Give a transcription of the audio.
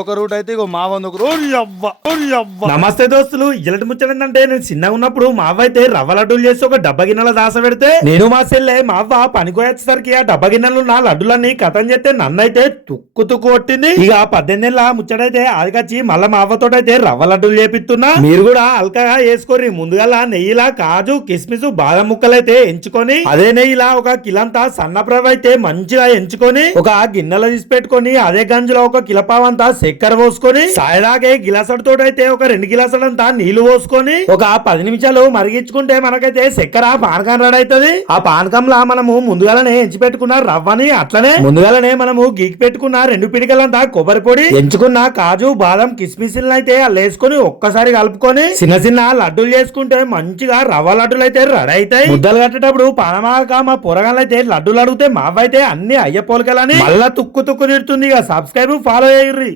ఒక రూట్ అయితే ఇగో మా వంద ఒక నమస్తే దోస్తులు ఇలాంటి ముచ్చటంటే నేను చిన్నగా ఉన్నప్పుడు మా అవ్వ అయితే రవ్వ లడ్డూలు చేసి ఒక డబ్బా గిన్నెల దాస పెడితే నేను మా సెల్లే మా అవ్వ పనికోయేసరికి ఆ డబ్బా గిన్నెలు నా లడ్డులన్నీ కథం చేస్తే నన్నైతే తుక్కు తుక్కు కొట్టింది. ఇక పద్దెనిమిది నెలల ముచ్చటైతే అదిగచ్చి మళ్ళీ మా అయితే రవ్వ లడ్డూలు చేపిస్తున్నా. మీరు కూడా అల్కగా వేసుకోరి ముందుగా నెయ్యిలా కాజు కిస్మిస్ బాదం ముక్కలైతే ఎంచుకొని అదే నెయ్యిలా ఒక కిలంతా సన్నప్రవ అయితే మంచిగా ఎంచుకొని ఒక గిన్నెలో తీసి పెట్టుకొని అదే గంజులో ఒక కిలపావంతా చక్కెర పోసుకొని సాయలాగే గిలాసడితో అయితే ఒక రెండు గిలాసడంతా నీళ్ళు పోసుకొని ఒక పది నిమిషాలు మరిగించుకుంటే మనకైతే చక్కెర పానకం రెడీ అవుతుంది ఆ పానకంలా మనము ముందుగానే ఎంచి పెట్టుకున్న రవ్వని అట్లనే ముందుగానే మనము గీకి పెట్టుకున్న రెండు పిడికలంతా కొబ్బరి పొడి ఎంచుకున్న కాజు బాదం కిస్మిస్లు అయితే వేసుకొని ఒక్కసారి కలుపుకొని చిన్న చిన్న లడ్డూలు చేసుకుంటే మంచిగా రవ్వ లడ్డూలు అయితే రెడీ అవుతాయి ముద్దలు కట్టేటప్పుడు పానమాక మా పొరగాళ్ళు అయితే లడ్డూలు అడిగితే మావైతే అన్ని అయ్య పోలికలని మళ్ళా తుక్కు తుక్కు తిడుతుంది ఇక. సబ్స్క్రైబ్ ఫాలో అయ్యి